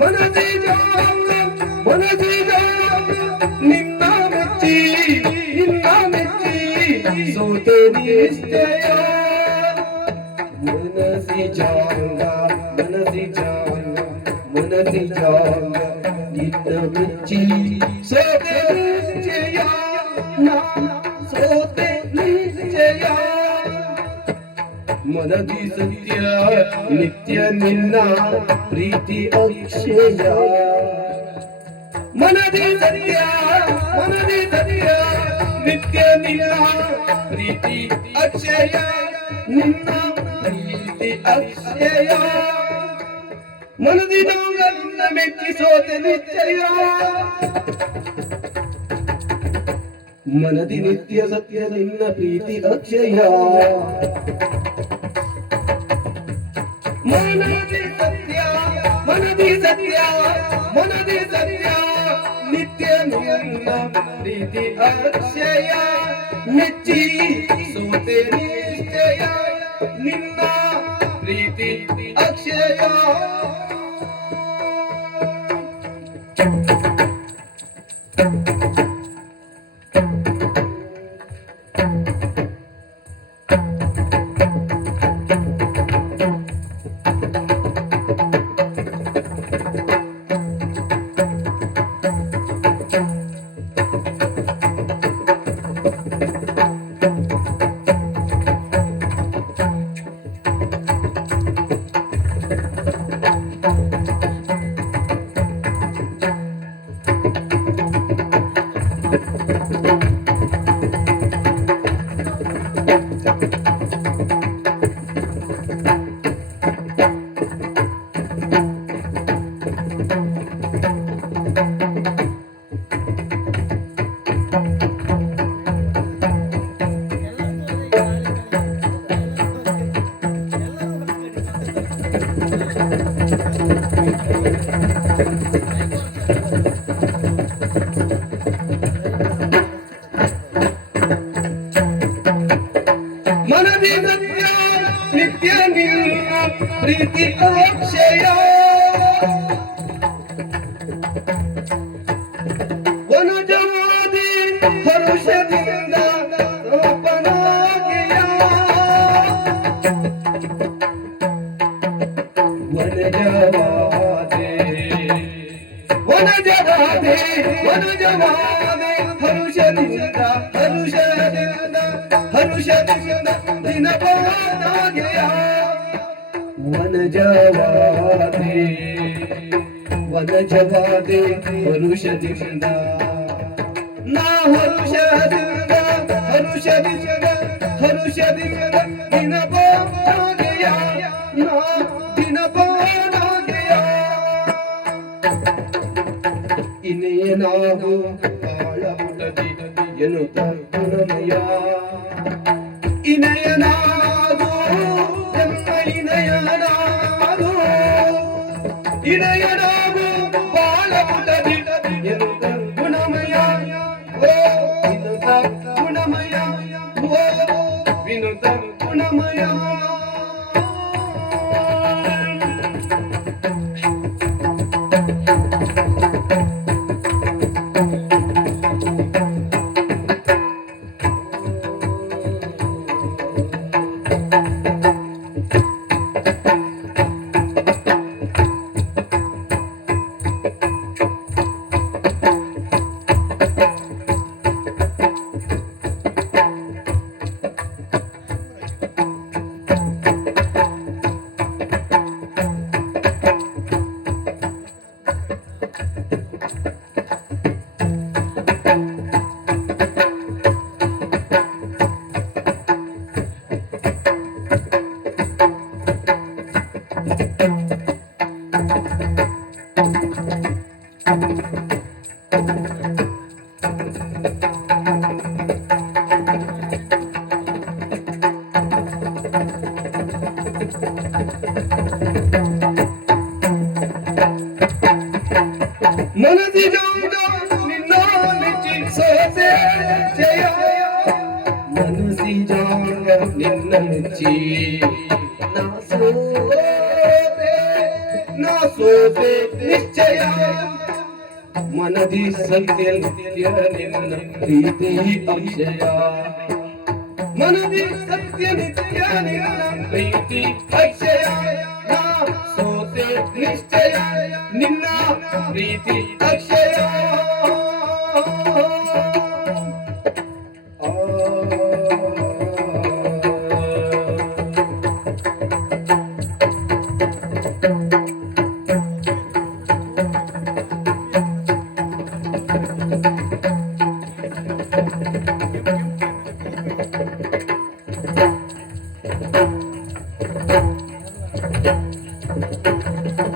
ಮನದಿ ಮನದಿ ನಿನ್ನ ಮೆಚ್ಚಿ ನಿನ್ನ ಮೆಚ್ಚಿ ಸೋತೆ ನಿಶ್ಚಯ ಮನಸಿ ಜಾಂಗ ಮನಸಿ ಜಾಂಗ ಮನಸಿ ಜಾಂಗ ನಿನ್ನ ಮೆಚ್ಚಿ ಸೋತೆ ನಿಶ್ಚಯ ನಾ ಸೋತೆ ಮನದಿ ಸತ್ಯ ನಿತ್ಯ ನಿನ್ನ ಪ್ರೀತಿ ಅಕ್ಷಯ ಮನದಿ ಸತ್ಯ ಮನದಿ ಸತ್ಯ ನಿತ್ಯ ನಿನ್ನ ಪ್ರೀತಿ ಅಕ್ಷಯ ನಿನ್ನ ಪ್ರೀತಿ ಅಕ್ಷಯ ಮನದಿ ನೋಗ ನಿನ್ನ ಮೆಚ್ಚಿಸೋತೆ ನಿಶ್ಚಯ ಮನದಿ ನಿತ್ಯ ಸತ್ಯ ನಿನ್ನ ಪ್ರೀತಿ ಅಕ್ಷಯ प्रीति अक्षया निच्ची सोते निश्चया निन्ना प्रीति अक्षया ಸತ್ಯ ನಿತ್ಯ ನಿನ್ನ ಪ್ರೀತಿ ಅಕ್ಷಯ. ವನಜವಾದಿ ಹರುಷದಿಂದ ರೂಪನಾಗಿಯ. ವನಜವಾದಿ ವನಜವಾದಿ ವನಜವಾದಿ ಹರುಷದಿಂದ ಹರುಷದಿಂದ ಹರುಷದಿಂದ ದಿನವಾನಾಗೆಯ ವನಜವಾದಿ ವನಜವಾದಿ ಹರುಷದಿಂದ ನಾ ಹರುಷದಿಂದ ಹರುಷದಿಂದ ಹರುಷದಿಂದ ದಿನವಾನಾಗೆಯ ನಾ ದಿನವಾನಾಗೆಯ ಇನ್ನೇನಾಗು ಆಳಬುಡದಿ ಎನ್ನುತ್ತ ಗುಣಮಯ இணையனாரோ இணையனாரோ இணையனாரோ வாழ உதவி எந்த குணமயா? మనది నిన్న సోసే జయ. మనసి జాంగ నిన్న మిచి నా సోతే నా సోతే నిశ్చయ. ಮನದಿ ಸತ್ಯ ನಿತ್ಯ ನಿನ್ನ ಪ್ರೀತಿ ಅಕ್ಷಯ ಮನದಿ ಸತ್ಯ ನಿತ್ಯ ನಿನ್ನ ಪ್ರೀತಿ ಅಕ್ಷಯ ನಾ ಸೋತೆ ನಿಶ್ಚಯ, ನಿನ್ನ ಪ್ರೀತಿ ಅಕ್ಷಯ